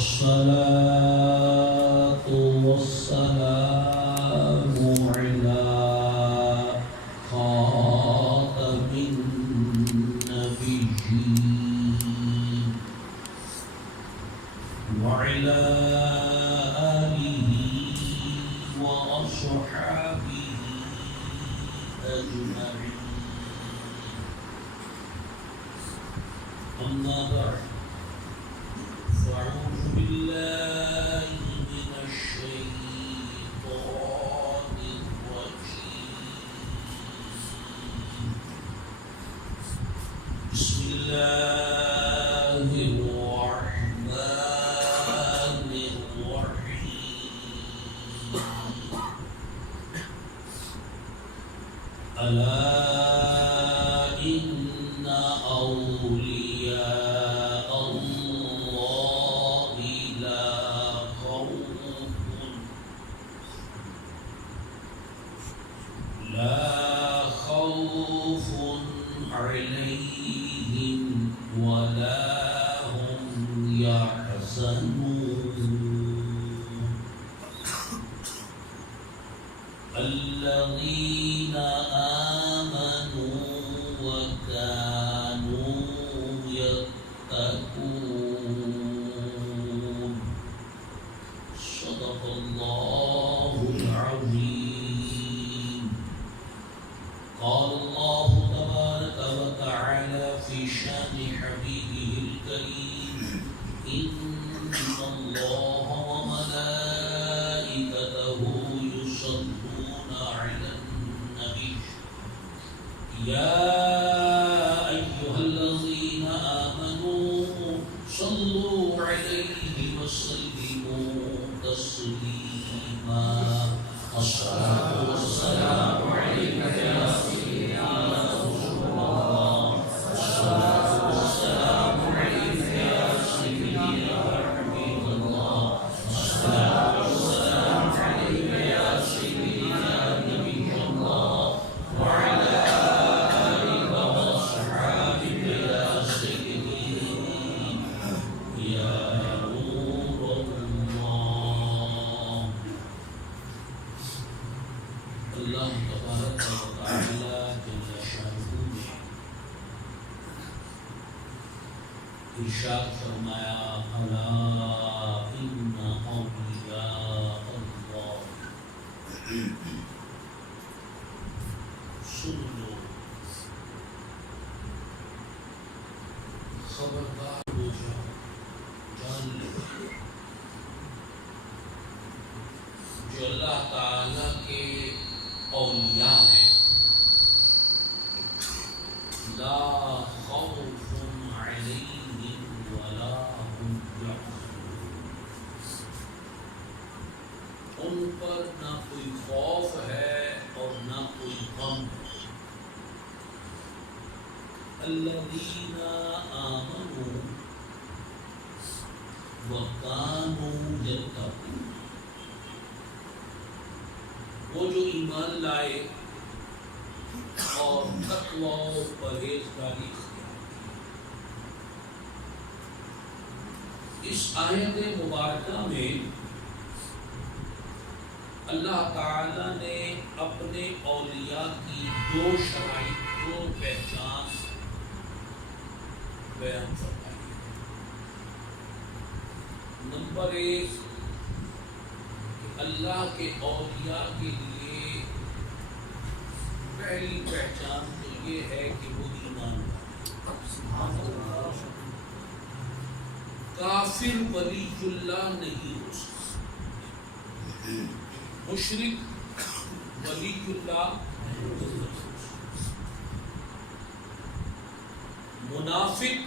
والصلاة والسلام على خاتم النبيين وعلى آله وأصحابه أجمعين. أما بعد، فأعوذ بالله من الشيطان الرجيم. بسم الله الرحمن الرحيم. ألا إن أولياء الله لا خوف عليهم ولا هم يحزنون الذين آمنوا وكانوا يتقون. صدق الله العظيم. قال الله تبارك وتعالى في شان حبيبه الكريم: إن الله وملائكته يصلون على النبي يا أيها الذين آمنوا صلوا عليه وسلموا تسليما. الصلاة والسلام عليك يا سيدنا رسول الله. الصلاة والسلام عليك يا سيدي يا حبيب الله. الصلاة والسلام عليك يا سيدي يا نبي الله وعلى آلك وأصحابك يا سيدي يا نور الله. اللہ تبارک و تعالی جل شانہ نے ارشاد فرمایا: الا ان اولیاء اللہ، سن لو، خبردار ہو جاؤ، جان لو، جو اللہ تعالی کے اولیاء ہیں، لا خوف علیہم ولا هم یحزنون، ان پر نہ کوئی خوف ہے اور نہ کوئی غم ہے. الذین آمنوا وکانوا یتقون، وہ جو ایمان لائے اور تقوی و پرہیزگاری اختیار کی. اس آیت مبارکہ میں اللہ تعالی نے اپنے اولیاء کی دو شرائط، دو پہچان بیان فرمائی. نمبر ایک، اللہ کے اولیاء کے لیے پہلی پہچان تو یہ ہے کہ وہ ایمان والے. کافر ولی اللہ نہیں ہو سکتا، مشرک ولی اللہ، منافق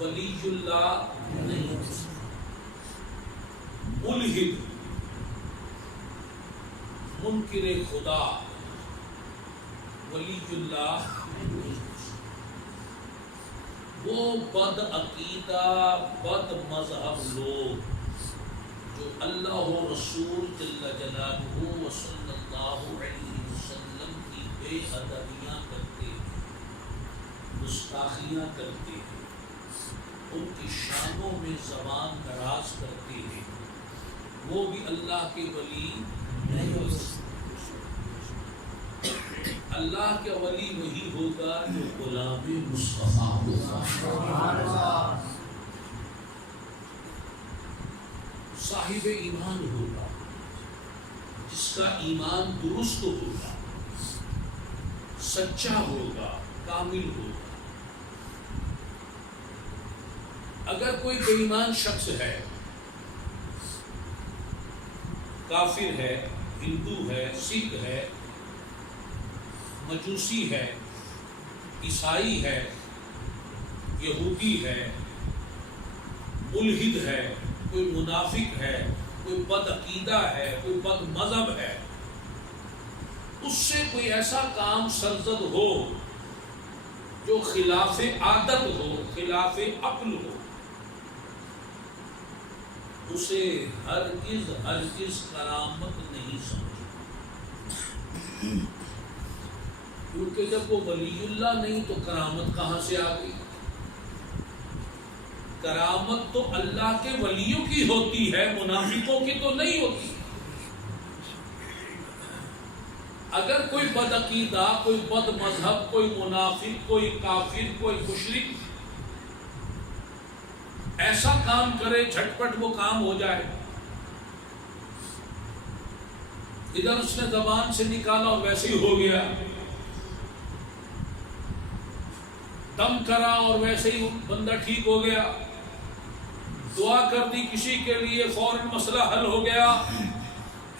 ولی اللہ نہیں ہو سکتا، ملحد منکر خدا ولی اللہ. وہ بد عقیدہ بد مذہب لوگ جو اللہ و رسول جل جلالہ و صلی اللہ علیہ وسلم کی بے ادبیاں کرتے ہیں، گستاخیاں کرتے ہیں، ان کی شانوں میں زبان دراز کرتے ہیں، وہ بھی اللہ کے ولی نہیں ہو سکتے۔ اللہ کا ولی وہی ہوگا جو غلام مصطفیٰ ہوگا، صاحب ایمان ہوگا، جس کا ایمان درست ہوگا، سچا ہوگا، کامل ہوگا۔ اگر کوئی بے ایمان شخص ہے، کافر ہے، ہندو ہے، سکھ ہے، مجوسی ہے، عیسائی ہے، یہودی ہے، ملحد ہے، کوئی منافق ہے، کوئی بد عقیدہ ہے، کوئی بد مذہب ہے، اس سے کوئی ایسا کام سرزد ہو جو خلاف عادت ہو، خلاف عقل ہو، اسے ہرگز کرامت نہیں سمجھے، کیونکہ جب وہ ولی اللہ نہیں تو کرامت کہاں سے آ گئی؟ کرامت تو اللہ کے ولیوں کی ہوتی ہے، منافقوں کی تو نہیں ہوتی۔ اگر کوئی بد عقیدہ، کوئی بد مذہب، کوئی منافق، کوئی کافر، کوئی مشرک ایسا کام کرے جھٹپٹ وہ کام ہو جائے، ادھر اس نے زبان سے نکالا اور ویسے ہی ہو گیا، دم کرا اور ویسے ہی بندہ ٹھیک ہو گیا، دعا کر دی کسی کے لیے فوراً مسئلہ حل ہو گیا،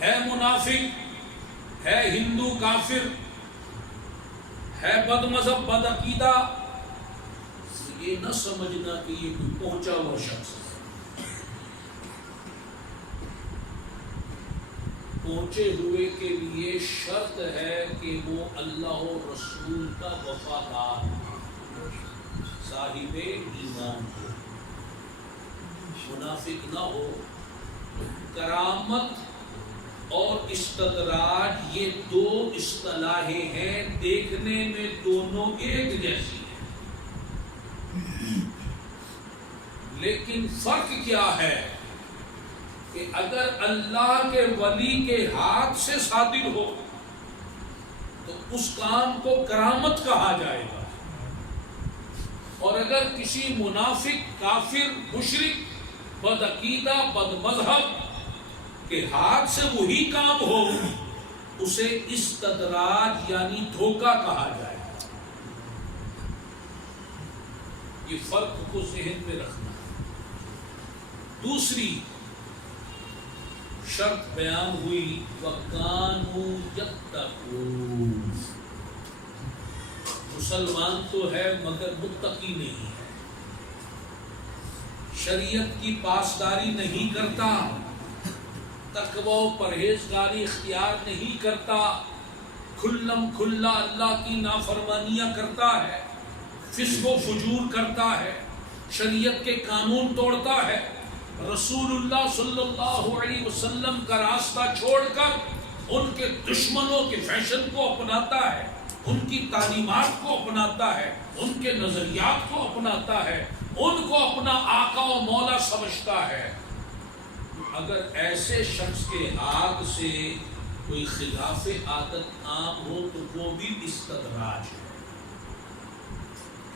ہے منافق، ہے ہندو کافر، ہے بد مذہب بد عقیدہ، یہ نہ سمجھنا کہ یہ کوئی پہنچا ہوا شخص ہے۔ پہنچے ہوئے کے لیے شرط ہے کہ وہ اللہ و رسول کا وفادار، صاحب ایمان ہو، منافق نہ ہو۔ کرامت اور استدراج یہ دو اصطلاحیں ہیں، دیکھنے میں دونوں ایک جیسی ہیں، لیکن فرق کیا ہے کہ اگر اللہ کے ولی کے ہاتھ سے صادر ہو تو اس کام کو کرامت کہا جائے گا، اور اگر کسی منافق، کافر، مشرک، بد عقیدہ، بد مذہب کے ہاتھ سے وہی کام ہو اسے استدراج یعنی دھوکہ کہا جائے گا۔ یہ فرق کو ذہن میں رکھنا۔ دوسری شرط بیان ہوئی وَكَانُوا يَتَّقُونَ، مسلمان تو ہے مگر متقی نہیں ہے، شریعت کی پاسداری نہیں کرتا، تقوی و پرہیزگاری اختیار نہیں کرتا، کھلم کھلا اللہ کی نافرمانیاں کرتا ہے، فسق و فجور کرتا ہے، شریعت کے قانون توڑتا ہے، رسول اللہ صلی اللہ علیہ وسلم کا راستہ چھوڑ کر ان کے دشمنوں کے فیشن کو اپناتا ہے، ان کی تعلیمات کو اپناتا ہے، ان کے نظریات کو اپناتا ہے، ان کو اپنا آقا و مولا سمجھتا ہے۔ اگر ایسے شخص کے ہاتھ سے کوئی خلاف عادت عام ہو تو وہ بھی استدراج ہے،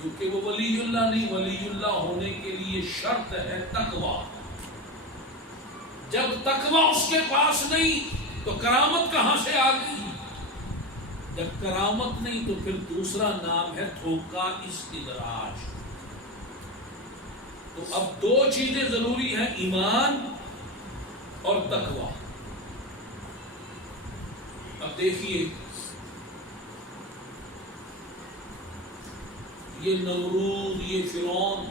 کیونکہ وہ ولی اللہ نہیں۔ ولی اللہ ہونے کے لیے شرط ہے تقوی۔ جب تقوی اس کے پاس نہیں تو کرامت کہاں سے آ گئی؟ جب کرامت نہیں تو پھر دوسرا نام ہے دھوکہ، استدراج۔ تو اب دو چیزیں ضروری ہیں، ایمان اور تقوی۔ اب دیکھیے یہ نمرود، یہ فرعون،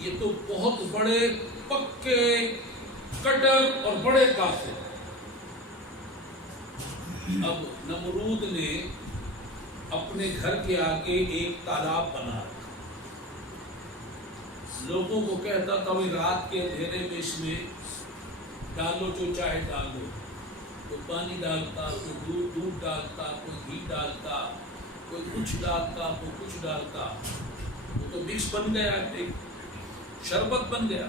یہ تو بہت بڑے پکے کٹر اور بڑے کافر۔ اب نمرود نے اپنے گھر کے آگے ایک تالاب بنا رکھا، لوگوں کو کہتا تھا وہ رات کے اندھیرے میں اس میں ڈالو جو چاہے ڈالو، کوئی پانی ڈالتا، کوئی دودھ ڈالتا، کوئی گھی ڈالتا، کوئی کچھ ڈالتا، کوئی کچھ ڈالتا۔ وہ تو مکس بن گیا، ایک شربت بن گیا.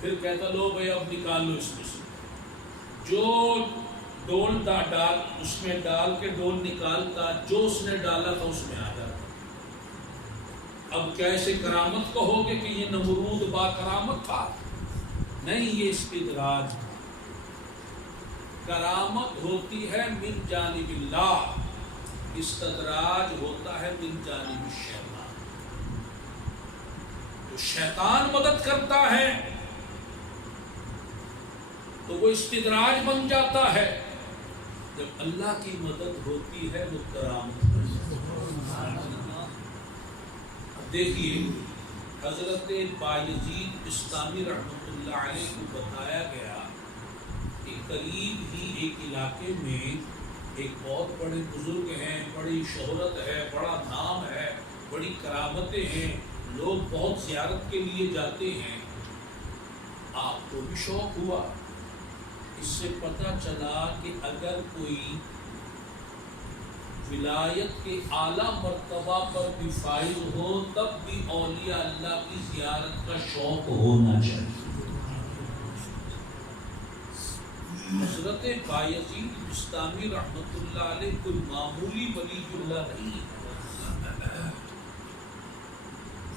پھر کہتا لو بھائی اب نکال لو اس میں سے. جو ڈول ڈال اس میں ڈال کے ڈول نکالتا، جو اس نے ڈالا تھا اس میں آ جاتا. اب کیسے کرامت کہو گے کہ یہ نمرود با کرامت تھا؟ نہیں، یہ استدراج. کرامت ہوتی ہے من جانب اللہ، استدراج ہوتا ہے من جانب الشیطان. تو شیطان مدد کرتا ہے تو وہ استدراج بن جاتا ہے. جب اللہ کی مدد ہوتی ہے وہ کرامت. دیکھیے حضرت بایزید بستامی رحمۃ اللہ علیہ کو بتایا گیا کہ قریب ہی ایک علاقے میں ایک بہت بڑے بزرگ ہیں، بڑی شہرت ہے، بڑا نام ہے، بڑی کرامتیں ہیں، لوگ بہت زیارت کے لیے جاتے ہیں. آپ کو بھی شوق ہوا. اس سے پتہ چلا کہ اگر کوئی ولایت کے اعلیٰ مرتبہ پر بھی فائز ہو تب بھی اولیاء اللہ کی زیارت کا شوق ہونا چاہیے. حضرت بایزید بستامی رحمۃ اللہ علیہ کوئی معمولی ولی اللہ نہیں،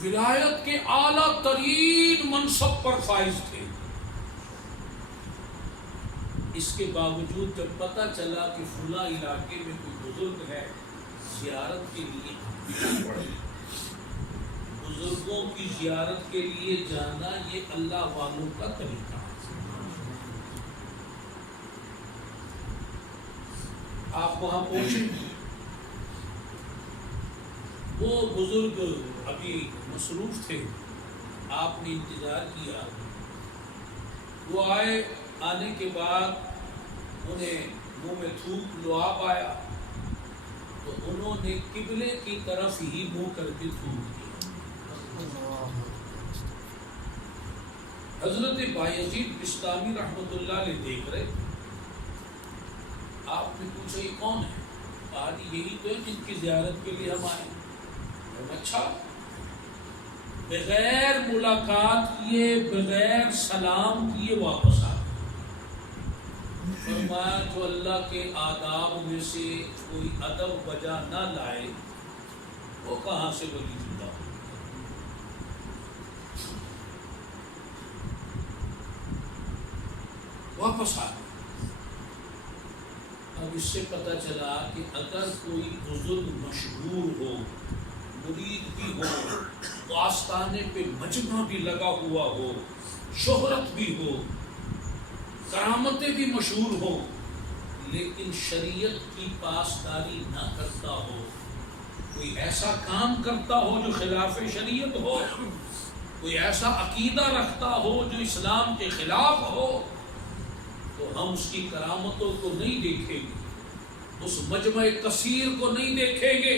ولایت کے اعلیٰ ترین منصب پر فائز تھے. اس کے باوجود جب پتہ چلا کہ فلاں علاقے میں کوئی بزرگ ہے، زیارت کے لیے پڑے. بزرگوں کی زیارت کے لیے جانا یہ اللہ والوں کا طریقہ ہے. آپ وہاں پہنچیں، وہ بزرگ ابھی مصروف تھے، آپ نے انتظار کیا. وہ آئے، آنے کے بعد انہیں منہ میں تھوک لعاب آیا تو انہوں نے قبلے کی طرف ہی منہ کر کے تھوک دیا. حضرت بایزید بستامی رحمۃ اللہ علیہ دیکھ رہے. آپ نے پوچھا یہ کون ہے؟ کہا یہی تو ہے جن کی زیارت کے لیے ہم آئے. اچھا. بغیر ملاقات کیے، بغیر سلام کیے واپس آ. فرمایا جو اللہ کے آداب میں سے کوئی ادب بجا نہ لائے وہ کہاں سے ولی اللہ. واپس آ گئے. اب اس سے پتہ چلا کہ اگر کوئی بزرگ مشہور ہو، مرید بھی ہو، تو آستانے پہ مجمع بھی لگا ہوا ہو، شہرت بھی ہو، کرامتیں بھی مشہور ہوں، لیکن شریعت کی پاسداری نہ کرتا ہو، کوئی ایسا کام کرتا ہو جو خلاف شریعت ہو، کوئی ایسا عقیدہ رکھتا ہو جو اسلام کے خلاف ہو، تو ہم اس کی کرامتوں کو نہیں دیکھیں گے، اس مجمع کثیر کو نہیں دیکھیں گے،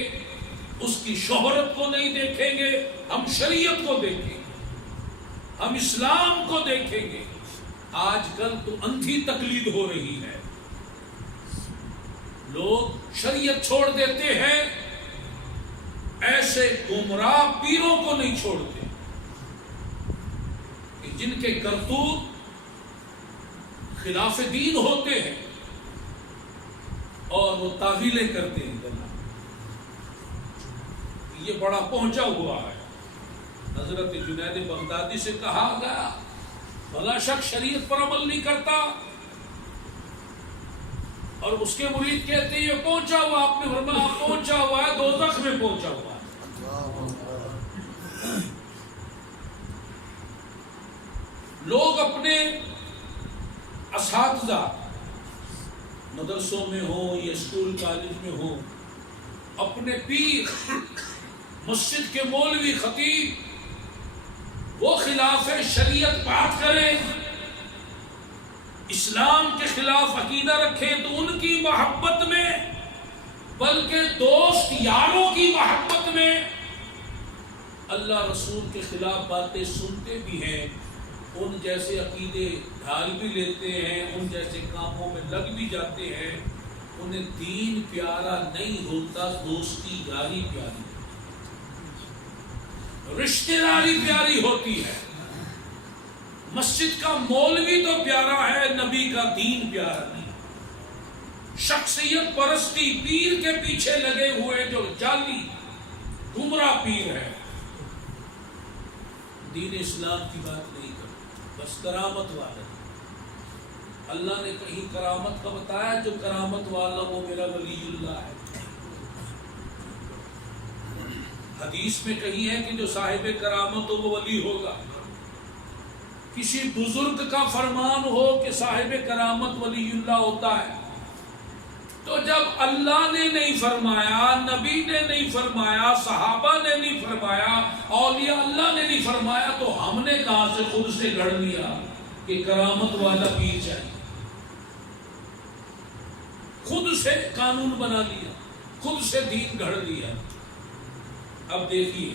اس کی شہرت کو نہیں دیکھیں گے. ہم شریعت کو دیکھیں گے، ہم اسلام کو دیکھیں گے. آج کل تو اندھی تقلید ہو رہی ہے. لوگ شریعت چھوڑ دیتے ہیں، ایسے گمراہ پیروں کو نہیں چھوڑتے کہ جن کے کرتوت خلاف دین ہوتے ہیں اور وہ تعویلیں کرتے ہیں. یہ بڑا پہنچا ہوا ہے. حضرت جنید بغدادی سے کہا گیا بھلا شخص شریعت پر عمل نہیں کرتا، اور اس کے مرید کہتے ہیں یہ پہنچا ہوا. آپ نے فرمایا پہنچا ہوا ہے، دوزخ میں پہنچا ہوا ہے. لوگ اپنے اساتذہ مدرسوں میں ہوں یا اسکول کالج میں ہوں، اپنے پیر مسجد کے مولوی خطیب وہ خلاف شریعت بات کریں، اسلام کے خلاف عقیدہ رکھیں، تو ان کی محبت میں، بلکہ دوست یاروں کی محبت میں اللہ رسول کے خلاف باتیں سنتے بھی ہیں، ان جیسے عقیدے ڈھال بھی لیتے ہیں، ان جیسے کاموں میں لگ بھی جاتے ہیں. انہیں دین پیارا نہیں ہوتا، دوستی یاری پیاری. رشتہ داری پیاری ہوتی ہے، مسجد کا مولوی تو پیارا ہے، نبی کا دین پیارا نہیں۔ شخصیت پرستی، پیر کے پیچھے لگے ہوئے جو جعلی گمراہ پیر ہے، دین اسلام کی بات نہیں کرتا، بس کرامت والا۔ اللہ نے کہیں کرامت کا بتایا، جو کرامت والا وہ میرا ولی اللہ ہے۔ حدیث میں کہیں ہے کہ جو صاحب کرامت ہو وہ ولی ہوگا۔ کسی بزرگ کا فرمان ہو کہ صاحب کرامت ولی اللہ ہوتا ہے، تو جب اللہ نے نہیں فرمایا، نبی نے نہیں فرمایا، صحابہ نے نہیں فرمایا، اولیاء اللہ نے نہیں فرمایا، تو ہم نے کہاں سے خود سے گھڑ لیا کہ کرامت والا پیر چاہیے؟ خود سے قانون بنا لیا، خود سے دین گھڑ لیا۔ اب دیکھیے،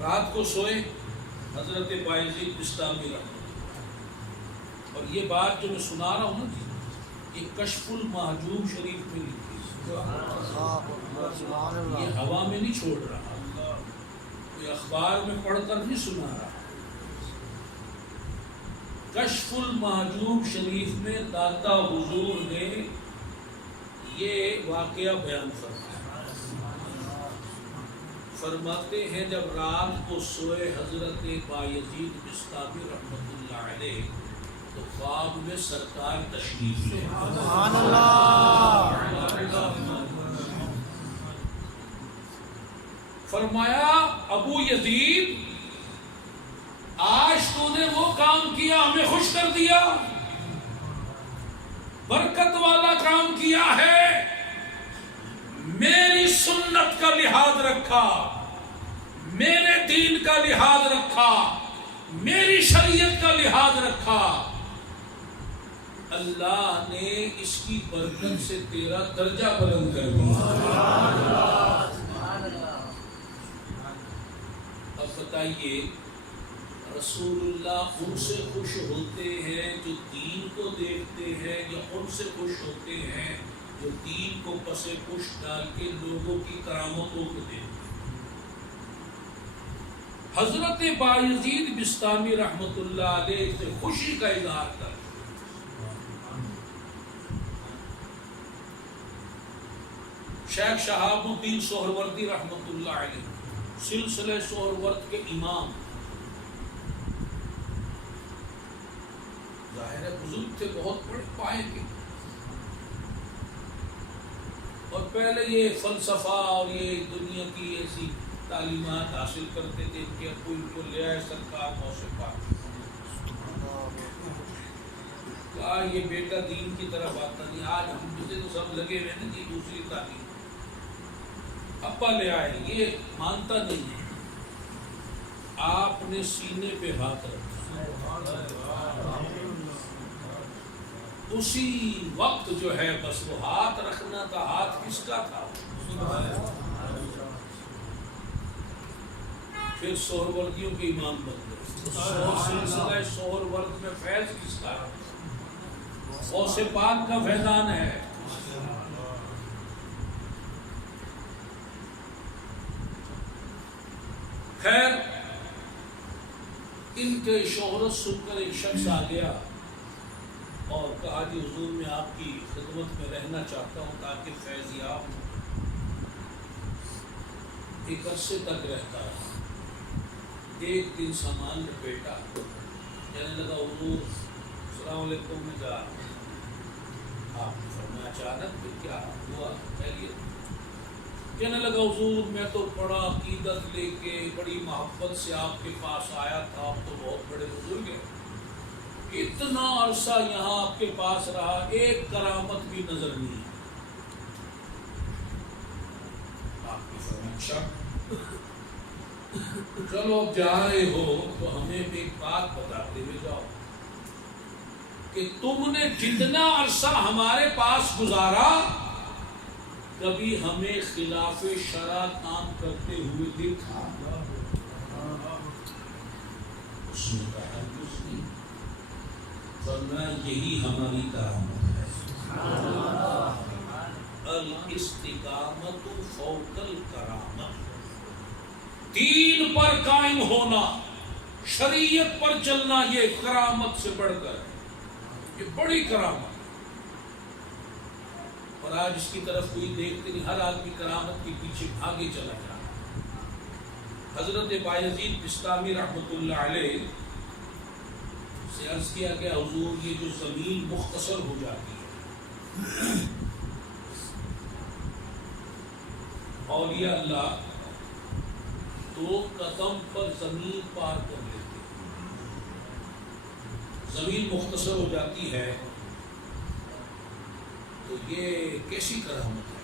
رات کو سوئے حضرت بایزید بستامی رحمۃ، اور یہ بات جو میں سنا رہا ہوں نا، یہ کشف المحجوب شریف میں لکھی ہے، یہ ہوا میں نہیں چھوڑ رہا، یہ اخبار میں پڑھ کر نہیں سنا رہا۔ کشف المحجوب شریف میں داتا حضور نے یہ واقعہ بیان فرمایا۔ فرماتے ہیں جب رات کو سوئے حضرت بایزید بستامی رحمۃ اللہ علیہ، تو خواب میں سرکار تشریف لے۔ سبحان اللہ۔ فرمایا ابو یزید، آج تو نے وہ کام کیا، ہمیں خوش کر دیا، برکت والا کام کیا ہے، میری سنت کا لحاظ رکھا، میرے دین کا لحاظ رکھا، میری شریعت کا لحاظ رکھا، اللہ نے اس کی برکت سے تیرا درجہ بلند کر دیا۔ اب بتائیے، رسول اللہ ان سے خوش ہوتے ہیں جو دین کو دیکھتے ہیں، یا ان سے خوش ہوتے ہیں جو دین کو پسے پش ڈال کے لوگوں کی کرامتوں کو دیکھتے ہیں؟ حضرت بایزید بستامی رحمت اللہ علیہ سے خوشی کا اظہار کر، شیخ شہاب الدین سہروردی رحمت اللہ علیہ، سلسلہ سہرورد کے امام، ظاہر ہے بزرگ تھے، بہت بڑے پائے کے، اور پہلے یہ فلسفہ اور یہ دنیا کی ایسی تعلیمات حاصل کرتے تھے کہ اب ان کو لے آئے سرکار موسیقہ، کہا یہ بیٹا دین کی طرف آتا نہیں، آج ہم مجھے تو سب لگے ہوئے نا کہ دوسری تعلیم، ابا لے آئے، یہ مانتا نہیں ہے۔ آپ نے سینے پہ ہاتھ رکھا، اسی وقت جو ہے بس وہ ہاتھ رکھنا تھا، ہاتھ کس کا تھا؟ پھر سہروردیوں کے امام بن گئے۔ سلسلہ سہرورد میں فیض کس کا؟ غوث پاک کا فیضان ہے۔ خیر، ان کے شہرت سن کر ایک شخص آ گیا اور کہا جی حضور میں آپ کی خدمت میں رہنا چاہتا ہوں تاکہ فیض یاب ہوں۔ ایک عرصے تک رہتا ہے، ایک دن سامان لپیٹا، کہنے لگا حضور السلام علیکم، میں کہا آپ نے فرمایا اچانک پھر کیا ہوا؟ کہنے لگا حضور میں تو بڑا عقیدت لے کے بڑی محبت سے آپ کے پاس آیا تھا، آپ تو بہت بڑے بزرگ ہیں، اتنا عرصہ یہاں آپ کے پاس رہا، ایک کرامت بھی نظر نہیں ہے۔ آپ نے فرمایا اچھا چلو جا رہے ہو تو ہمیں بھی ایک بات بتاتے ہوئے جاؤ کہ تم نے جتنا عرصہ ہمارے پاس گزارا کبھی ہمیں خلاف شرع کام کرتے ہوئے دیکھا؟ اس نے کہا کچھ نہیں، فرمایا یہی ہماری کرامت ہے، الاستقامت فوق الکرامت، دین پر قائم ہونا، شریعت پر چلنا، یہ کرامت سے بڑھ کر ہے، یہ بڑی کرامت ہے۔ اور آج اس کی طرف کوئی دیکھتے نہیں، ہر آدمی کرامت کے پیچھے بھاگے چلا جا رہا ہے۔ حضرت بایزید بسطامی رحمۃ اللہ علیہ سے عرض کیا کہ حضور یہ جو زمین مختصر ہو جاتی ہے، اولیاء اللہ 2 قدم پر زمین پار کر لیتے ہیں، زمین مختصر ہو جاتی ہے، تو یہ کیسی کرامت ہے؟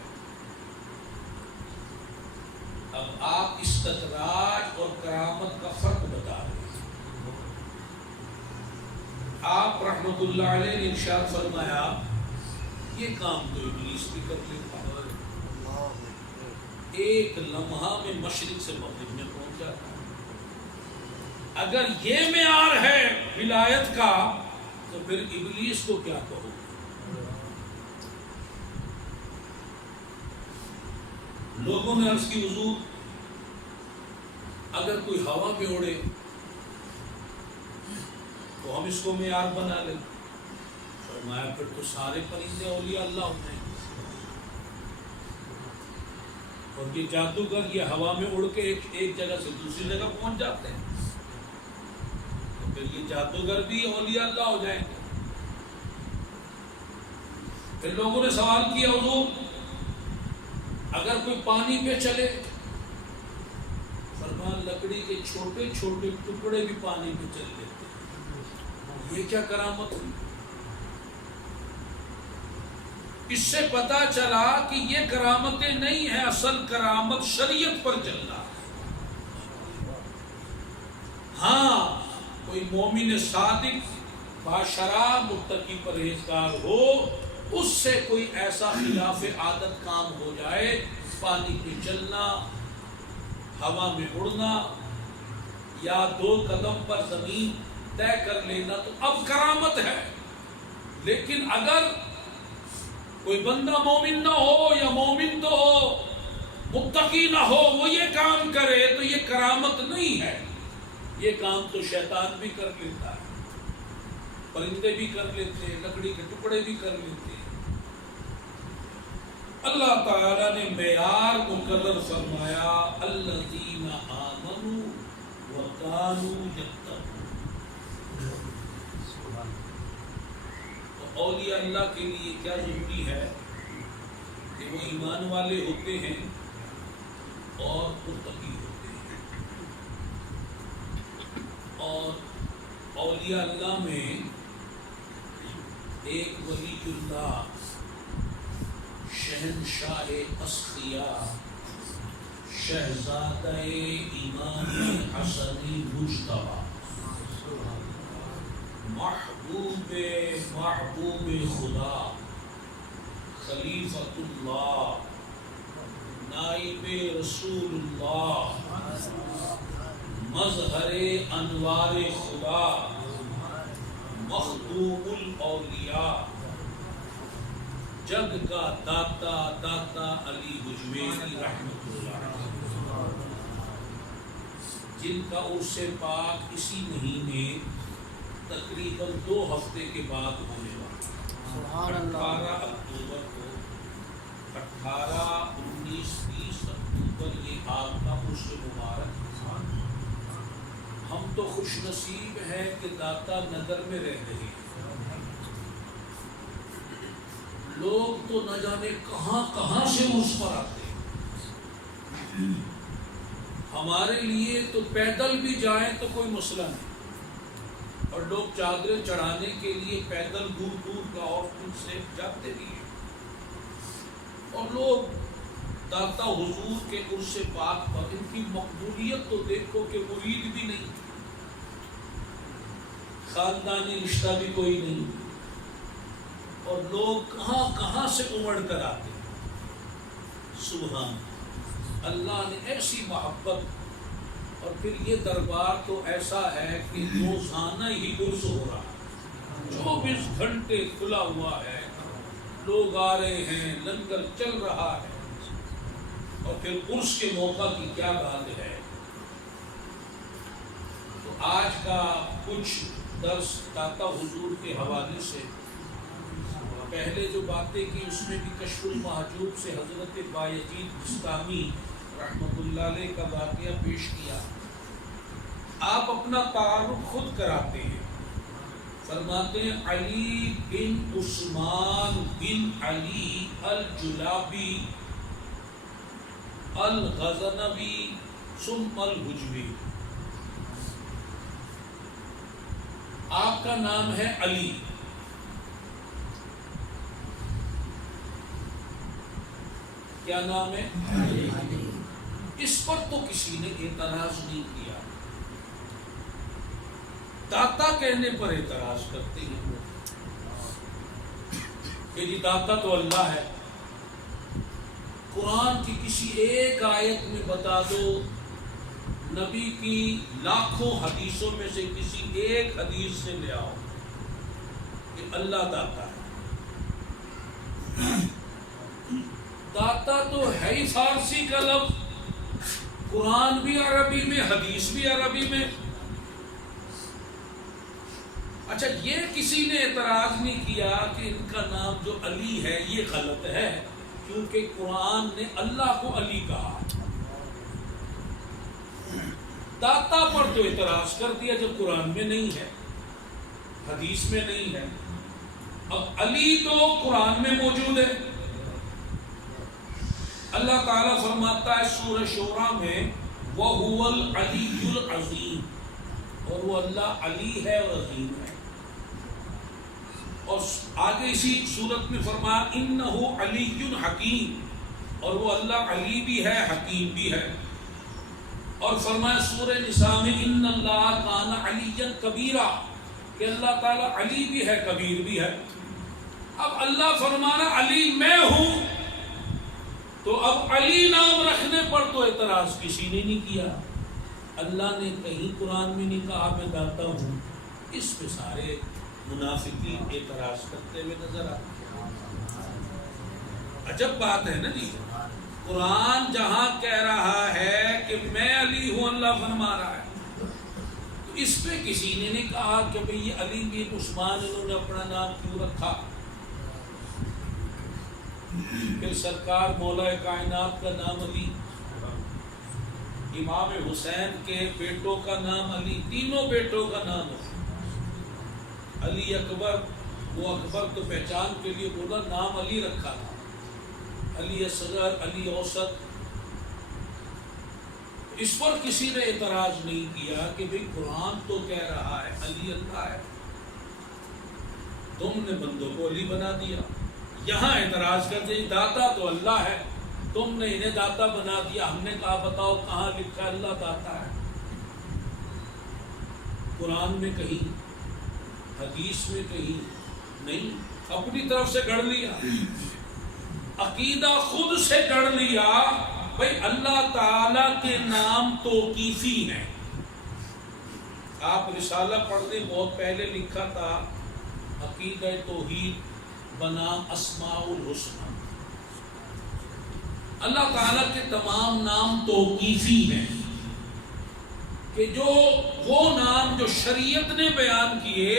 اب آپ استدراج اور کرامت کا فرق بتا رہے ہیں۔ آپ رحمت اللہ علیہ نے ارشاد فرمایا یہ کام تو ابلیس بھی کر لیتا ہے، ایک لمحہ میں مشرق سے مغرب میں پہنچ جاتا ہے۔ اگر یہ معیار ہے ولایت کا تو پھر ابلیس کو کیا کہو؟ لوگوں نے عرض کی حضور اگر کوئی ہوا میں اڑے تو ہم اس کو معیار بنا لیں۔ فرمایا پھر تو سارے پرندے اولیاء اللہ ہوتے ہیں، اور یہ جادوگر یہ ہوا میں اڑ کے ایک جگہ سے دوسری جگہ پہنچ جاتے ہیں، تو پھر یہ جادوگر بھی اولیاء اللہ ہو جائیں گے۔ پھر لوگوں نے سوال کیا حضور اگر کوئی پانی پہ چلے؟ فرمایا لکڑی کے چھوٹے چھوٹے ٹکڑے بھی پانی پہ چل لیتے ہیں، یہ کیا کرامت ہوئی؟ اس سے پتا چلا کہ یہ کرامتیں نہیں ہیں، اصل کرامت شریعت پر چلنا ہے۔ ہاں کوئی مومن صادق باشرع متقی پرہیزگار ہو، اس سے کوئی ایسا خلاف عادت کام ہو جائے، پانی پہ چلنا، ہوا میں اڑنا، یا 2 قدم پر زمین طے کر لینا، تو اب کرامت ہے۔ لیکن اگر کوئی بندہ مومن نہ ہو یا مومن تو ہو متقی نہ ہو، وہ یہ کام کرے تو یہ کرامت نہیں ہے، یہ کام تو شیطان بھی کر لیتا ہے، پرندے بھی کر لیتے ہیں، لکڑی کے ٹکڑے بھی کر لیتے ہیں۔ اللہ تعالیٰ نے معیار مقرر فرمایا الذین آمنوا وکانوا یتقون۔ اولیاء اللہ کے لیے کیا ضروری ہے کہ وہ ایمان والے ہوتے ہیں اور متقی ہوتے ہیں۔ اور اولیاء اللہ میں ایک ولی اللہ شہنشاہ اصفیاء شہزادہ امام حسنی مجتبی محبوب خدا خلیفۃ اللہ نائب رسول اللہ مظہر انوار خدا مخدوم الاولیاء جگ کا داتا داتا علی حجویری رحمۃ اللہ علیہ، جن کا عرس پاک اسی مہینے تقریباً 2 ہفتے کے بعد ہونے والا، 18 اکتوبر کو 18، 19، 20 اکتوبر یہ آپ کا عرس مبارک۔ ہم تو خوش نصیب ہیں کہ داتا نگر میں رہ رہے ہیں، لوگ تو نہ جانے کہاں کہاں سے عرس پر آتے ہیں۔ ہمارے لیے تو پیدل بھی جائیں تو کوئی مسئلہ نہیں، اور لوگ چادریں چڑھانے کے لیے پیدل دور دور کا اور ان سے جاتے بھی ہیں، اور لوگ داتا حضور کے عرس پاک پر ان کی مقبولیت تو دیکھو کہ مرید بھی نہیں، خاندانی رشتہ بھی کوئی نہیں، اور لوگ کہاں کہاں سے امڑ کر آتے ہیں۔ سبحان اللہ نے ایسی محبت، اور پھر یہ دربار تو ایسا ہے کہ روزانہ ہی عرس ہو رہا ہے، 24 گھنٹے کھلا ہوا ہے، لوگ آ رہے ہیں، لنگر چل رہا ہے، اور پھر عرس کے موقع کی کیا بات ہے آج کا کچھ درس داتا حضور کے حوالے سے پہلے جو باتیں کی اس میں بھی کشف المحجوب سے حضرت بایزید بستامی رحمۃ اللہ علیہ کا واقعہ پیش کیا. آپ اپنا تعارف خود کراتے ہیں، فرماتے ہیں علی بن عثمان بن علی الجلابی الغزنوی ثم الحجوی. آپ کا نام ہے علی. کیا نام ہے؟ اس پر تو کسی نے اعتراض نہیں کیا. داتا کہنے پر اعتراض کرتے ہیں کہ جی داتا تو اللہ ہے. قرآن کی کسی ایک آیت میں بتا دو، نبی کی لاکھوں حدیثوں میں سے کسی ایک حدیث سے لے آؤ کہ اللہ داتا ہے. داتا تو ہے ہی فارسی کا لفظ، قرآن بھی عربی میں، حدیث بھی عربی میں. اچھا، یہ کسی نے اعتراض نہیں کیا کہ ان کا نام جو علی ہے یہ غلط ہے، کیونکہ قرآن نے اللہ کو علی کہا. داتا پر تو اعتراض کر دیا جب قرآن میں نہیں ہے، حدیث میں نہیں ہے. اب علی تو قرآن میں موجود ہے. اللہ تعالیٰ فرماتا ہے سورہ شورى میں وَهُوَ الْعَلِيُّ الْعَظِيمُ، اور وہ اللہ علی ہے اور عظیم ہے. اور آگے اسی صورت میں فرمایا اِنَّهُ عَلِيٌّ حَكِيمٌ، اور وہ اللہ علی بھی ہے حکیم بھی ہے. اور فرمایا سورہ نساء میں اِنَّ اللَّهَ كَانَ عَلِيًّا كَبِيرًا، کہ اللہ تعالیٰ علی بھی ہے کبیر بھی ہے. اب اللہ فرمانا علی میں ہوں، تو اب علی نام رکھنے پر تو اعتراض کسی نے نہیں کیا. اللہ نے کہیں قرآن میں نہیں کہا میں داتا ہوں. اس پہ سارے منافقین اعتراض کرتے ہوئے نظر آتے ہیں. عجب بات ہے نا جی. قرآن جہاں کہہ رہا ہے کہ میں علی ہوں، اللہ فرما رہا ہے، تو اس پہ کسی نے نہیں کہا کہ بھئی یہ علی بن عثمان انہوں نے اپنا نام کیوں رکھا. پھر سرکار مولا کائنات کا نام علی، امام حسین کے بیٹوں کا نام علی، تینوں بیٹوں کا نام علی اکبر. وہ اکبر تو پہچان کے لیے بولا، نام علی رکھا تھا. علی اصغر، علی اوسط. اس پر کسی نے اعتراض نہیں کیا کہ بھئی قرآن تو کہہ رہا ہے علی اللہ ہے، تم نے بندوں کو علی بنا دیا. یہاں اعتراض کرتے ہیں داتا تو اللہ ہے، تم نے انہیں داتا بنا دیا. ہم نے کہا بتاؤ کہاں لکھا ہے اللہ داتا ہے؟ قرآن میں کہیں، حدیث میں کہیں نہیں. اپنی طرف سے گڑھ لیا، عقیدہ خود سے گڑھ لیا. بھائی اللہ تعالی کے نام توقیفی ہیں. آپ رسالہ پڑھنے بہت پہلے لکھا تھا عقیدہ توحید بنا اسماء الحسنى. اللہ تعالیٰ کے تمام نام توقیفی ہیں کہ جو وہ نام جو شریعت نے بیان کیے،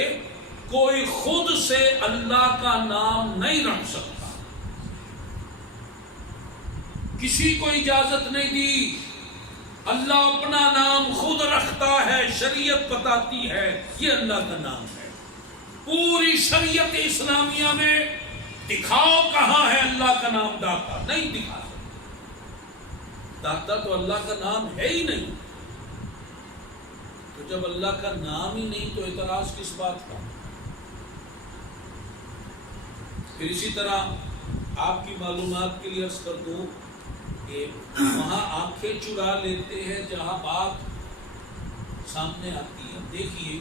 کوئی خود سے اللہ کا نام نہیں رکھ سکتا. کسی کو اجازت نہیں دی. اللہ اپنا نام خود رکھتا ہے، شریعت بتاتی ہے یہ اللہ کا نام ہے. پوری شریعت اسلامیہ میں دکھاؤ کہاں ہے اللہ کا نام داتا؟ نہیں دکھا سکتے. داتا تو اللہ کا نام ہے ہی نہیں. تو جب اللہ کا نام ہی نہیں تو اعتراض کس بات کا؟ پھر اسی طرح آپ کی معلومات کے لیے عرض کر دوں کہ وہاں آنکھیں چرا لیتے ہیں جہاں بات سامنے آتی ہے. دیکھیے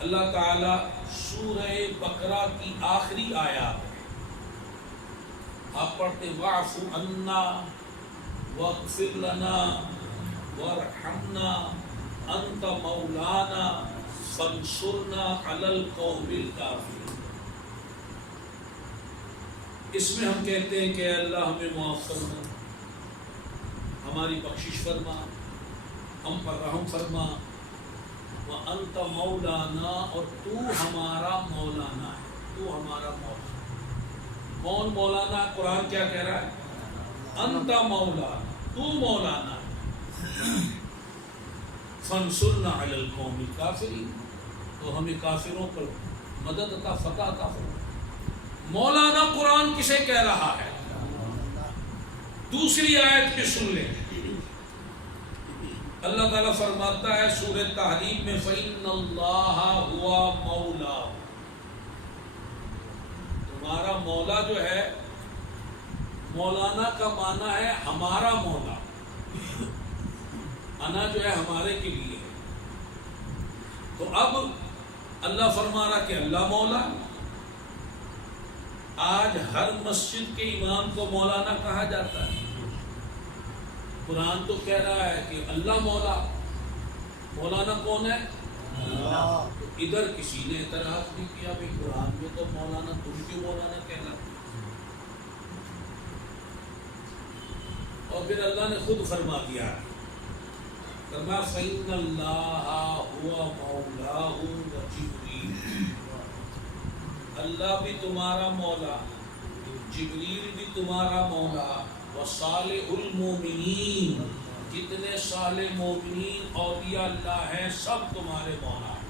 اللہ تعالیٰ سورہ بقرہ کی آخری آیات ہے، آپ پڑھتے واعف عنا واغفر لنا وارحمنا انت مولانا فانصرنا علی القوم الکافرین. اس میں ہم کہتے ہیں کہ اللہ ہمیں معاف فرما، ہماری بخشش فرما، ہم پر رحم فرما، وَأَنْتَ مَوْلَانَا، اور تو ہمارا مولانا ہے، تو ہمارا مولانا۔ کون مولانا ہے؟ قرآن کیا کہہ رہا ہے؟ انت مولانا، تو مولانا ہے۔ فانصرنا علی القوم الکافرین، تو ہمیں کافروں پر مدد عطا، فتح عطا فرما۔ مولانا قرآن کسے کہہ رہا ہے؟ دوسری آیت پہ سن لیں، اللہ تعالیٰ فرماتا ہے سورہ تحریم میں فَإِنَّ اللَّهَ هُوَ مَوْلَاهُ، تمہارا مولا جو ہے، مولانا کا معنی ہے ہمارا مولا، انا جو ہے ہمارے کے لیے ہے۔ تو اب اللہ فرما رہا کہ اللہ مولا۔ آج ہر مسجد کے امام کو مولانا کہا جاتا ہے، قرآن تو کہہ رہا ہے کہ اللہ مولا، مولانا کون ہے؟ اللہ۔ تو ادھر کسی نے اعتراض نہیں کیا بھائی قرآن میں تو مولانا، تم کیوں مولانا کہلاتے؟ اور پھر اللہ نے خود فرما دیا، فرمایا فَإِنَّ اللَّهَ هُوَ مَوْلَاهُ وَجِبْرِيلُ، اللہ بھی تمہارا مولا، جبریل بھی تمہارا مولا، وصالح المومنین، جتنے صالح مومنین اولیاء اللہ ہیں سب تمہارے مولا ہیں۔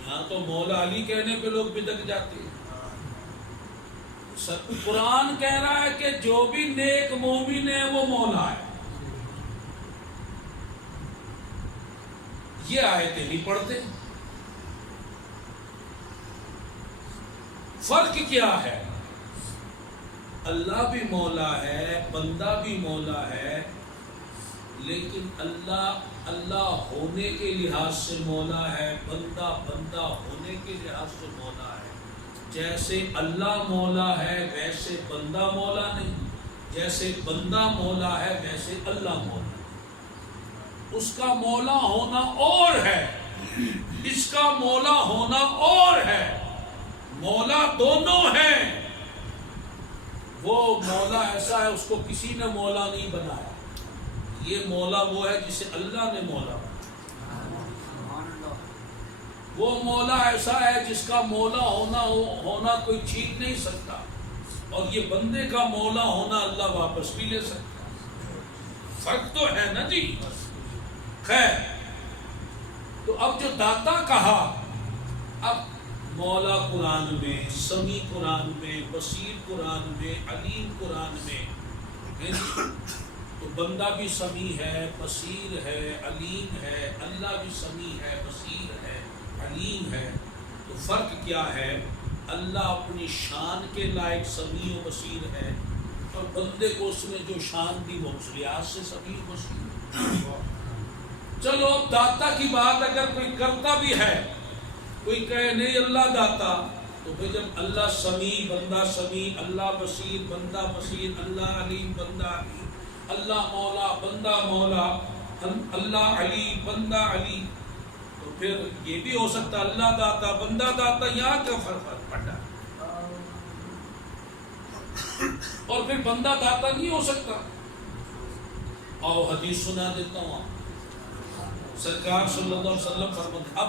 یہاں تو مولا علی کہنے پہ لوگ بدک جاتے ہیں۔ قرآن کہہ رہا ہے کہ جو بھی نیک مومن ہے وہ مولا ہے۔ یہ آیتیں نہیں پڑھتے۔ فرق کیا ہے؟ اللہ بھی مولا ہے، بندہ بھی مولا ہے، لیکن اللہ ہونے کے لحاظ سے مولا ہے، بندہ ہونے کے لحاظ سے مولا ہے۔ جیسے اللہ مولا ہے ویسے بندہ مولا نہیں، جیسے بندہ مولا ہے ویسے اللہ مولا ہے۔ اس کا مولا ہونا اور ہے، اس کا مولا ہونا اور ہے، مولا دونوں ہیں۔ وہ مولا ایسا ہے اس کو کسی نے مولا نہیں بنایا، یہ مولا وہ ہے جسے اللہ نے مولا بنایا۔ وہ مولا ایسا ہے جس کا مولا ہونا کوئی چھین نہیں سکتا، اور یہ بندے کا مولا ہونا اللہ واپس بھی لے سکتا۔ فرق تو ہے نا جی۔ خیر، تو اب جو داتا کہا، اب مولا قرآن میں، سمیع قرآن میں، بصیر قرآن میں، علیم قرآن میں، تو بندہ بھی سمیع ہے، بصیر ہے، علیم ہے، اللہ بھی سمیع ہے، بصیر ہے، علیم ہے۔ تو فرق کیا ہے؟ اللہ اپنی شان کے لائق سمیع و بصیر ہے، اور بندے کو اس نے جو شان دی وہ اس لحاظ سے سمیع و بصیر۔ چلو داتا کی بات اگر کوئی کرتا بھی ہے، کوئی کہے نہیں اللہ داتا، تو پھر جب اللہ سمیع بندہ سمیع، اللہ بصیر بندہ بصیر، اللہ علیم بندہ علیم، اللہ مولا بندہ مولا، اللہ علی بندہ علی، تو پھر یہ بھی ہو سکتا اللہ داتا بندہ داتا، یہاں کا فرق پڑا۔ اور پھر بندہ داتا نہیں ہو سکتا۔ آؤ حدیث سنا دیتا ہوں۔ سرکار صلی اللہ علیہ وسلم فرماتے، اب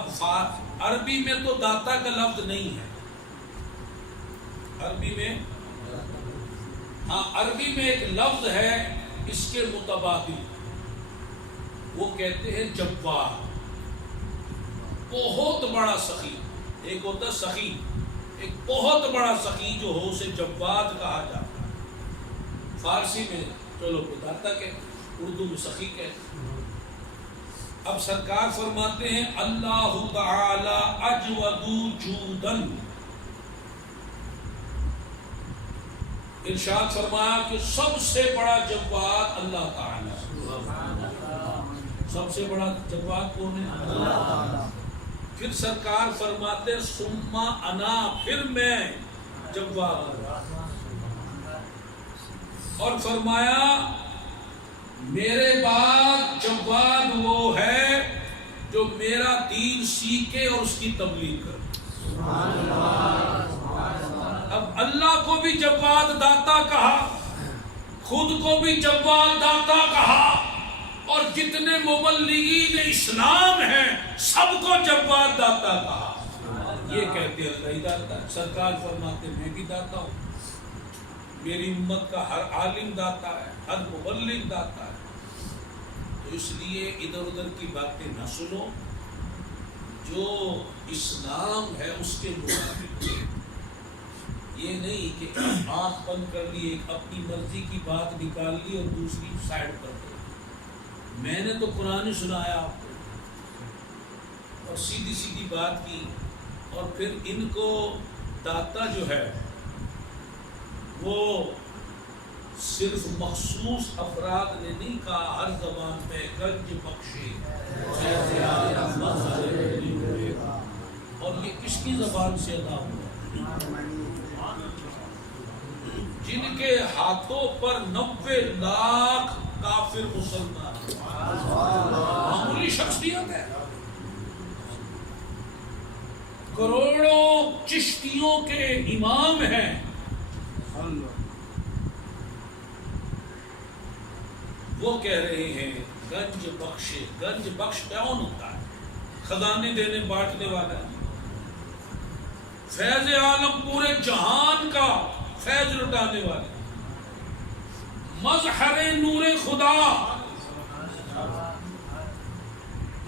عربی میں تو داتا کا لفظ نہیں ہے، عربی میں، ہاں عربی میں ایک لفظ ہے اس کے متبادل، وہ کہتے ہیں جواد، بہت بڑا سخی۔ ایک ہوتا سخی، ایک بہت بڑا سخی جو ہو اسے جواد کہا جاتا ہے۔ فارسی میں چلو داتا کہ، اردو میں سخی کہ۔ اب سرکار فرماتے ہیں اللہ تعالی اجود جودن، ارشاد فرمایا کہ سب سے بڑا جواد اللہ تعالی، سب سے بڑا جواد کون ہے؟ اللہ تعالی۔ پھر سرکار فرماتے ثم انا، پھر میں جواد، اور فرمایا میرے بعد جواد وہ ہے جو میرا دین سیکھے اور اس کی تبلیغ کرے۔ اب اللہ کو بھی جواد داتا کہا، خود کو بھی جواد داتا کہا، اور جتنے مبلغین اسلام ہیں سب کو جواد داتا کہا. یہ کہتے اللہ ہی داتا ہے. سرکار فرماتے میں بھی داتا ہوں. میری امت کا ہر عالم داتا ہے, ہر مبلغ داتا ہے. تو اس لیے ادھر ادھر کی باتیں نہ سنو, جو اسلام ہے اس کے مطابق. یہ نہیں کہ آنکھ بند کر لی, ایک اپنی مرضی کی بات نکال لی اور دوسری سائڈ پر کر لی. میں نے تو قرآن ہی سنایا آپ کو اور سیدھی سیدھی بات کی. اور پھر ان کو داتا جو ہے وہ صرف مخصوص افراد نے نہیں کہا, ہر زبان میں گنج بخشے. اور یہ کس کی زبان سے ادا ہوا؟ جن کے ہاتھوں پر 90 لاکھ کافر مسلمان, معمولی شخصیت ہے. کروڑوں چشتیوں کے امام ہیں. وہ کہہ رہے ہیں گنج بخش. گنج بخش کون ہوتا ہے؟ خزانے دینے بانٹنے والا. فیض عالم پورے جہان کا فیض لٹانے والے. مظہر نور خدا.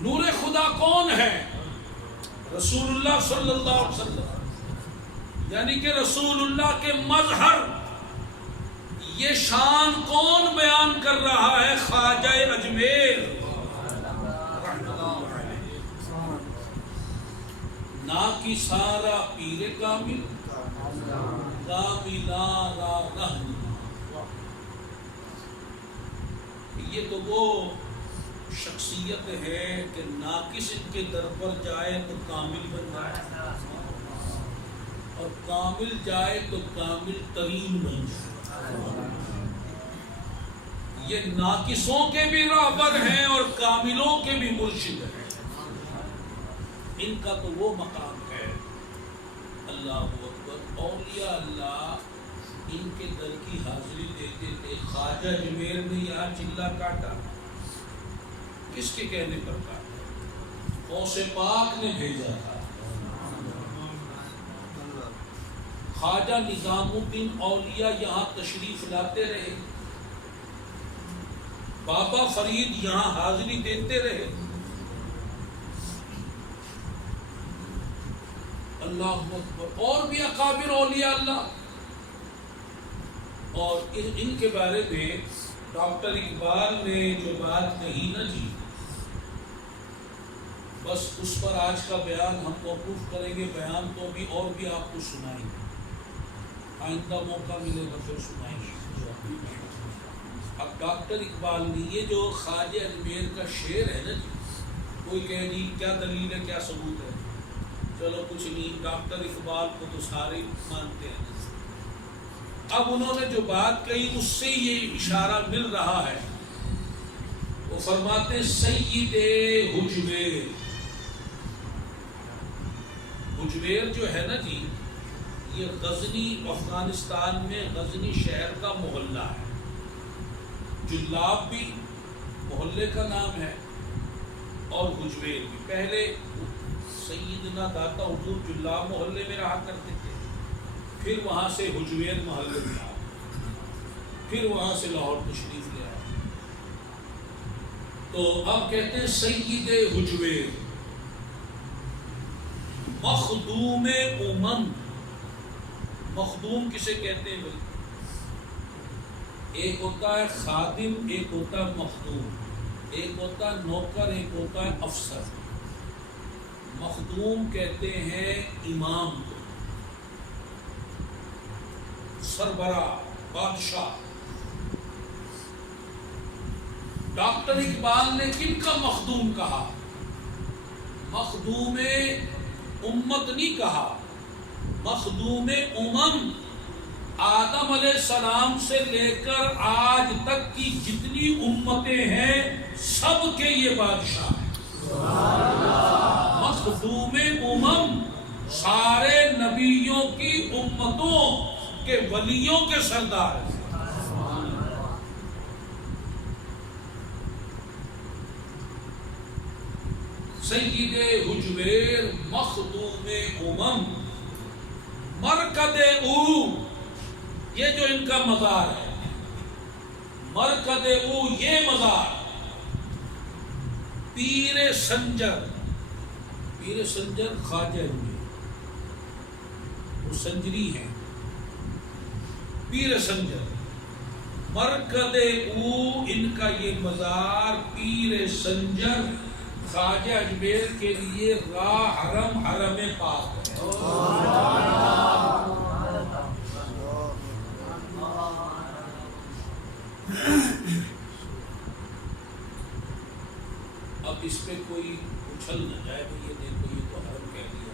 نور خدا کون ہے؟ رسول اللہ صلی اللہ علیہ وسلم. یعنی کہ رسول اللہ کے مظہر. یہ شان کون بیان کر رہا ہے؟ خواجہ اجمیر. نا کی سارا پیر کامل کاملا را رہن. یہ تو وہ شخصیت ہے کہ ناقص ان کے در پر جائے تو کامل بن جائے, اور کامل جائے تو کامل ترین بن جائے. یہ ناقصوں کے بھی رہبر ہیں اور کاملوں کے بھی مرشد ہیں. ان کا تو وہ مقام ہے. اللہ اکبر. اولیاء اللہ ان کے در کی حاضری دیتے تھے. خواجہ اجمیر نے یہاں چلا کاٹا, کس کے کہنے پر کاٹا؟ غوث پاک نے بھیجا تھا. خواجہ نظام الدین اولیاء یہاں تشریف لاتے رہے. بابا فرید یہاں حاضری دیتے رہے. اللہ اکبر. اور بھی اکابر اولیاء اللہ. اور ان کے بارے میں ڈاکٹر اقبال نے جو بات کہی نا جی, بس اس پر آج کا بیان ہم موقوف کریں گے. بیان تو بھی اور بھی آپ کو سنائیں گے, آئندہ موقع ملے گا پھر سنائیں گے. اب ڈاکٹر اقبال نے یہ جو خواجہ اجمیر کا شعر ہے نا جی, کوئی کہے جی کیا دلیل ہے, کیا ثبوت ہے؟ چلو کچھ نہیں, ڈاکٹر اقبال کو تو سارے مانتے ہیں. اب انہوں نے جو بات کہی اس سے یہ اشارہ مل رہا ہے. وہ فرماتے سید حجویر. حجویر جو ہے نا جی, یہ غزنی افغانستان میں غزنی شہر کا محلہ ہے. جلاب بھی محلے کا نام ہے اور حجویر بھی. پہلے سیدنا داتا حضور جلاب محلے میں رہا کرتے تھے, پھر وہاں سے حجویر محلے میں آئے, پھر وہاں سے لاہور تشریف لے آئے. تو اب کہتے ہیں سید حجویر مخدوم امم. مخدوم کسے کہتے ہیں بھائی؟ ایک ہوتا ہے خادم, ایک ہوتا ہے مخدوم. ایک ہوتا ہے نوکر, ایک ہوتا ہے افسر. مخدوم کہتے ہیں امام کو, سربراہ, بادشاہ. ڈاکٹر اقبال نے کن کا مخدوم کہا؟ مخدوم امت نہیں کہا, مخدوم امم. آدم علیہ السلام سے لے کر آج تک کی جتنی امتیں ہیں سب کے یہ بادشاہ ہیں. مخدوم امم سارے نبیوں کی امتوں کے ولیوں کے سردار ہیں. سید حجویر مخدوم امم مرکد او، یہ جو ان کا مزار ہے، مرکد او یہ مزار، پیر سنجر، پیر سنجر خواجہ میں وہ سنجری ہیں، پیر سنجر مرکد او ان کا یہ مزار، پیر سنجر خواجہ اجمیر کے لیے راہ حرم، حرم پاک ہے۔ اب اس پہ کوئی اچھل نہ جائے کہ یہ دیکھو یہ تو حرم کہہ دیا،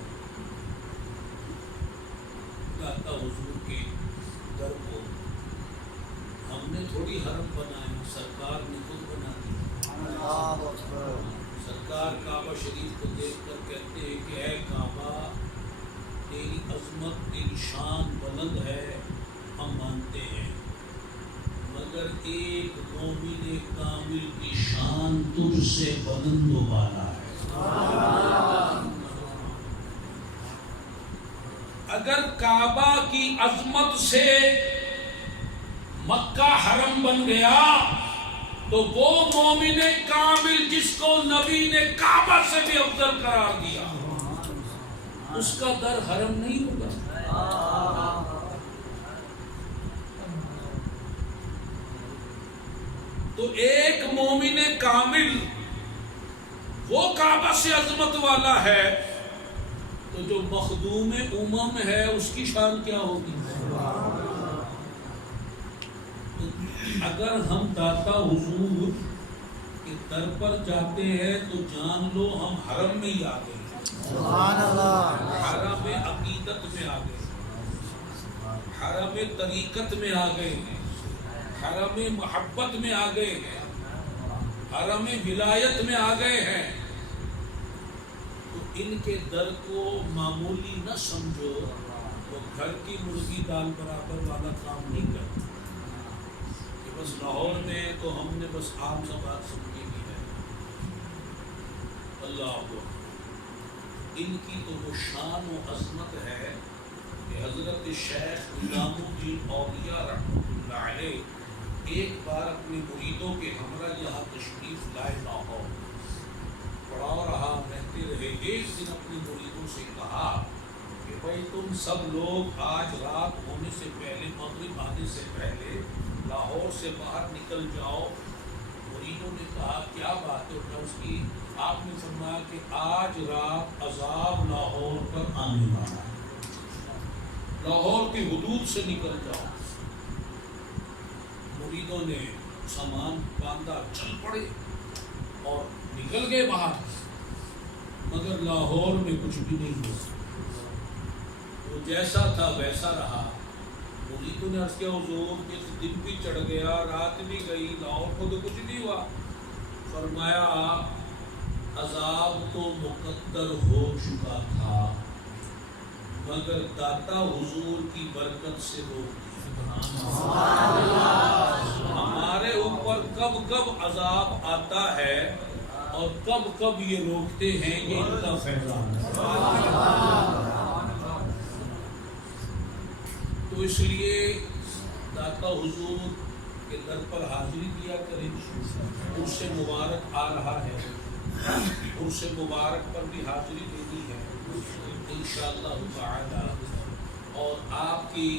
داتا حضور کے در کو ہم نے تھوڑی حرم بنایا، سرکار نے خود بنا دیا۔ سرکار کعبہ شریف کو دیکھ کر کہتے ہیں کہ اے کعبہ تیری عظمت، تیری شان بلند ہے، ہم مانتے ہیں، مگر ایک مومن کامل کی شان تجھ سے بلند و بالا ہے۔ اگر کعبہ کی عظمت سے مکہ حرم بن گیا تو وہ مومن کامل جس کو نبی نے کعبہ سے بھی افضل قرار دیا، اس کا در حرم نہیں ہوگا۔ تو ایک مومن کامل وہ کعبہ سے عظمت والا ہے، تو جو مخدوم امم ہے اس کی شان کیا ہوگی؟ اگر ہم داتا حضور کے در پر جاتے ہیں تو جان لو ہم حرم میں ہی آ گئے، حرم عقیدت میں آ گئے، حرم طریقت میں آ گئے ہیں، حرم محبت میں آ گئے ہیں، حرم ولایت میں آ گئے ہیں۔ تو ان کے در کو معمولی نہ سمجھو، وہ گھر کی مرغی دال برابر والا کام نہیں کرتے کہ بس لاہور میں تو ہم نے بس عام سا بات سمجھی بھی ہے۔ اللہ اکبر، ان کی تو وہ شان و عظمت ہے کہ حضرت شیخ نظام الدین اولیاء رحمۃ اللہ علیہ ایک بار اپنے مریدوں کے ہمراہ یہاں تشریف لائے لاہور، پڑھا رہا، رہتے رہے۔ ایک دن اپنے مریدوں سے کہا کہ بھائی تم سب لوگ آج رات ہونے سے پہلے، مغرب آنے سے پہلے لاہور سے باہر نکل جاؤ۔ مریدوں نے کہا کیا بات ہے؟ اس کی آپ نے فرمایا کہ آج رات عذاب لاہور پر آنے والا ہے، لاہور کی حدود سے نکل جاؤ۔ مریدوں نے سامان باندھا، چل پڑے اور نکل گئے باہر، مگر لاہور میں کچھ بھی نہیں ہوا، وہ جیسا تھا ویسا رہا۔ مریدوں نے عرض کیا حضور کہ دن بھی چڑھ گیا، رات بھی گئی، لاہور کو تو کچھ نہیں ہوا۔ فرمایا عذاب تو مقدر ہو چکا تھا، مگر داتا حضور کی برکت سے روک دیا۔ ہمارے اوپر کب کب عذاب آتا ہے اور کب کب یہ روکتے ہیں، یہ ان کا فیضان ہے۔ تو اس لیے داتا حضور کے در پر حاضری کیا کریں، اس سے مبارک آ رہا ہے، اس سے مبارک پر بھی حاضری دینی ہے انشاءاللہ تعالی۔ اور آپ کی